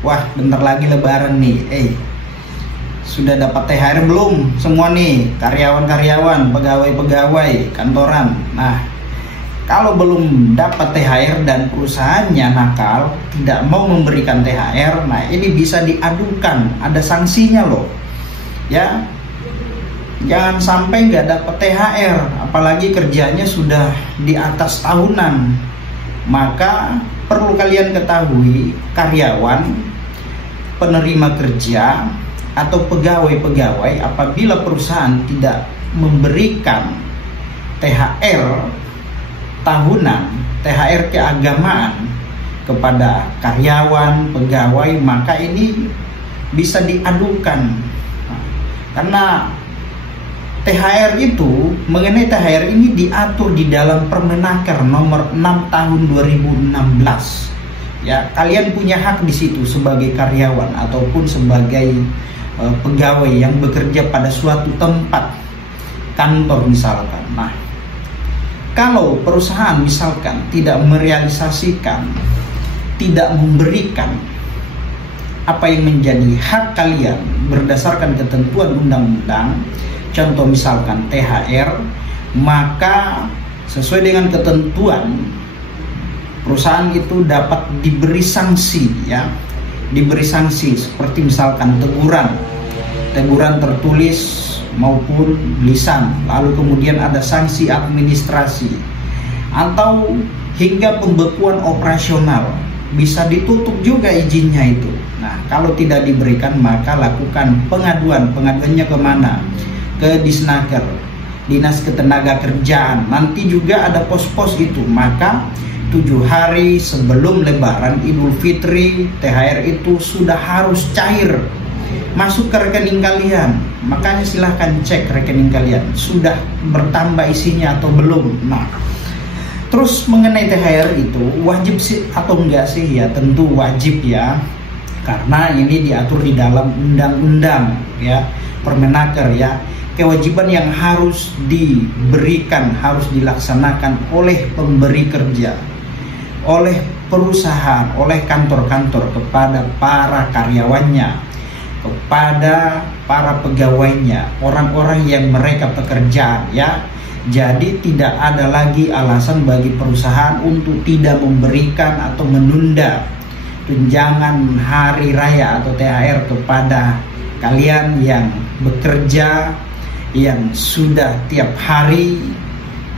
Wah, bentar lagi lebaran nih. Sudah dapat THR belum semua nih karyawan-karyawan, pegawai-pegawai kantoran? Nah, kalau belum dapat THR dan perusahaannya nakal, tidak mau memberikan THR, nah ini bisa diadukan, ada sanksinya loh. Ya, jangan sampai nggak dapat THR, apalagi kerjanya sudah di atas tahunan. Maka perlu kalian ketahui, karyawan, penerima kerja, atau pegawai-pegawai, apabila perusahaan tidak memberikan THR tahunan, THR keagamaan kepada karyawan, pegawai, maka ini bisa diadukan. Karena THR itu, mengenai THR ini diatur di dalam Permenaker nomor 6 tahun 2016. Ya, kalian punya hak di situ sebagai karyawan ataupun sebagai pegawai yang bekerja pada suatu tempat kantor misalkan. Nah, kalau perusahaan misalkan tidak merealisasikan, tidak memberikan apa yang menjadi hak kalian berdasarkan ketentuan undang-undang, contoh misalkan THR, maka sesuai dengan ketentuan perusahaan itu dapat diberi sanksi, ya, diberi sanksi seperti misalkan teguran tertulis maupun lisan, lalu kemudian ada sanksi administrasi, atau hingga pembekuan operasional, bisa ditutup juga izinnya itu. Nah, kalau tidak diberikan maka lakukan pengaduannya kemana? Ke Disnaker, Dinas Ketenagakerjaan. Nanti juga ada pos-pos itu, maka 7 hari sebelum Lebaran Idul Fitri, THR itu sudah harus cair masuk ke rekening kalian. Makanya silahkan cek rekening kalian sudah bertambah isinya atau belum. Nah, terus mengenai THR itu wajib sih atau enggak sih? Ya tentu wajib ya, karena ini diatur di dalam undang-undang, ya, Permenaker, ya. Kewajiban yang harus diberikan, harus dilaksanakan oleh pemberi kerja, oleh perusahaan, oleh kantor-kantor kepada para karyawannya, kepada para pegawainya, orang-orang yang mereka pekerjaan, ya. Jadi tidak ada lagi alasan bagi perusahaan untuk tidak memberikan atau menunda tunjangan hari raya atau THR kepada kalian yang bekerja, yang sudah tiap hari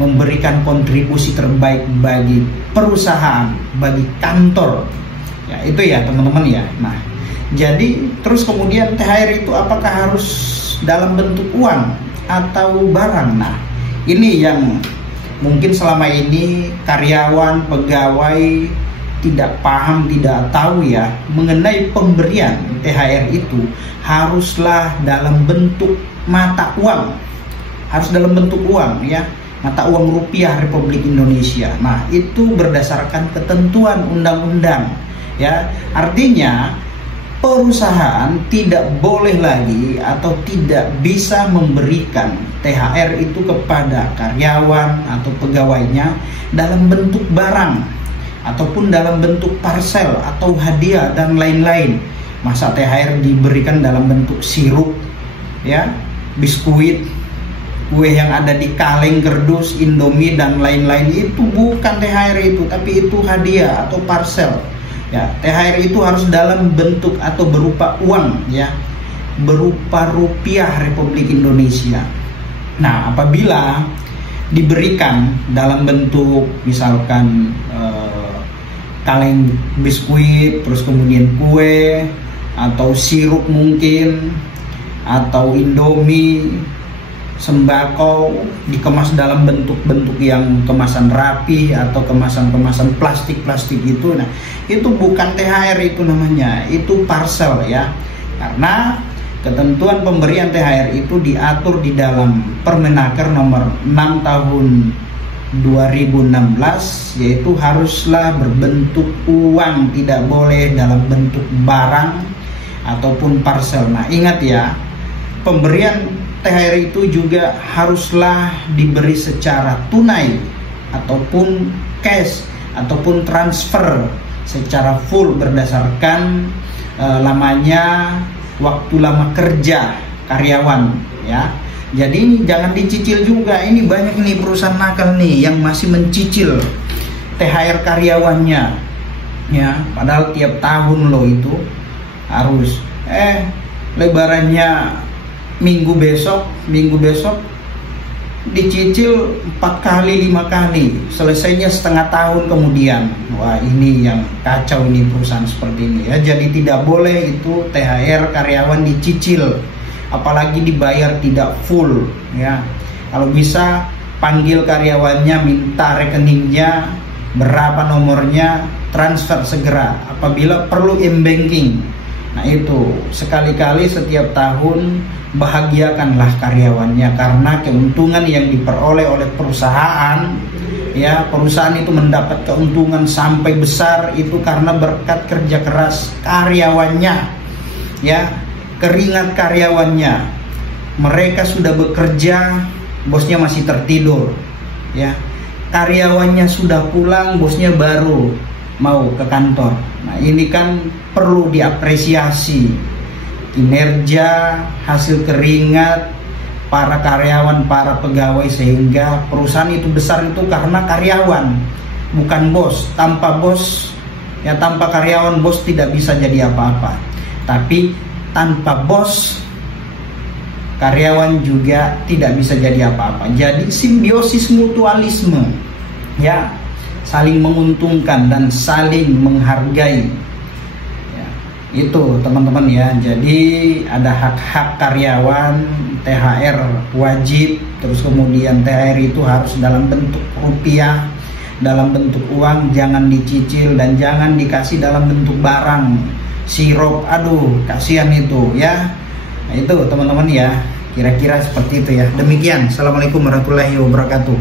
memberikan kontribusi terbaik bagi perusahaan, bagi kantor. Ya, itu ya teman-teman ya. Nah, jadi terus kemudian THR itu apakah harus dalam bentuk uang atau barang? Nah, ini yang mungkin selama ini karyawan, pegawai tidak paham, tidak tahu ya, mengenai pemberian THR itu haruslah dalam bentuk mata uang, harus dalam bentuk uang, ya, mata uang rupiah Republik Indonesia. Nah, itu berdasarkan ketentuan undang-undang, ya. Artinya perusahaan tidak boleh lagi atau tidak bisa memberikan THR itu kepada karyawan atau pegawainya dalam bentuk barang ataupun dalam bentuk parcel atau hadiah dan lain-lain. Masa THR diberikan dalam bentuk sirup, ya, biskuit, kue yang ada di kaleng, kerdus, Indomie dan lain-lain? Itu bukan THR itu, tapi itu hadiah atau parcel. Ya, THR itu harus dalam bentuk atau berupa uang, ya, berupa rupiah Republik Indonesia. Nah, apabila diberikan dalam bentuk misalkan kaleng biskuit, terus kemudian kue atau sirup mungkin, atau Indomie, sembako dikemas dalam bentuk-bentuk yang kemasan rapi atau kemasan-kemasan plastik-plastik itu, nah itu bukan THR itu namanya, itu parcel, ya. Karena ketentuan pemberian THR itu diatur di dalam Permenaker nomor 6 tahun 2016, yaitu haruslah berbentuk uang, tidak boleh dalam bentuk barang ataupun parcel. Nah, ingat ya, pemberian THR itu juga haruslah diberi secara tunai ataupun cash ataupun transfer secara full berdasarkan lamanya waktu lama kerja karyawan ya. Jadi ini jangan dicicil juga. Ini banyak nih perusahaan nakal nih yang masih mencicil THR karyawannya ya, padahal tiap tahun loh itu harus lebarannya minggu besok dicicil 4 kali 5 kali, selesainya setengah tahun kemudian. Wah, ini yang kacau nih perusahaan seperti ini ya. Jadi tidak boleh itu THR karyawan dicicil, apalagi dibayar tidak full ya. Kalau bisa panggil karyawannya, minta rekeningnya, berapa nomornya, transfer segera. Apabila perlu m-banking, nah itu sekali-kali setiap tahun bahagiakanlah karyawannya, karena keuntungan yang diperoleh oleh perusahaan ya, perusahaan itu mendapat keuntungan sampai besar itu karena berkat kerja keras karyawannya ya, keringat karyawannya. Mereka sudah bekerja, bosnya masih tertidur ya, karyawannya sudah pulang, bosnya baru mau ke kantor. Nah ini kan perlu diapresiasi kinerja, hasil keringat para karyawan, para pegawai, sehingga perusahaan itu besar itu karena karyawan, bukan bos. Tanpa bos ya, tanpa karyawan bos tidak bisa jadi apa-apa. Tapi tanpa bos karyawan juga tidak bisa jadi apa-apa. Jadi simbiosis mutualisme ya, saling menguntungkan dan saling menghargai. Itu teman-teman ya. Jadi ada hak-hak karyawan, THR wajib, terus kemudian THR itu harus dalam bentuk rupiah, dalam bentuk uang, jangan dicicil dan jangan dikasih dalam bentuk barang, sirup. Aduh, kasihan itu ya. Nah, itu teman-teman ya, kira-kira seperti itu ya. Demikian, assalamualaikum warahmatullahi wabarakatuh.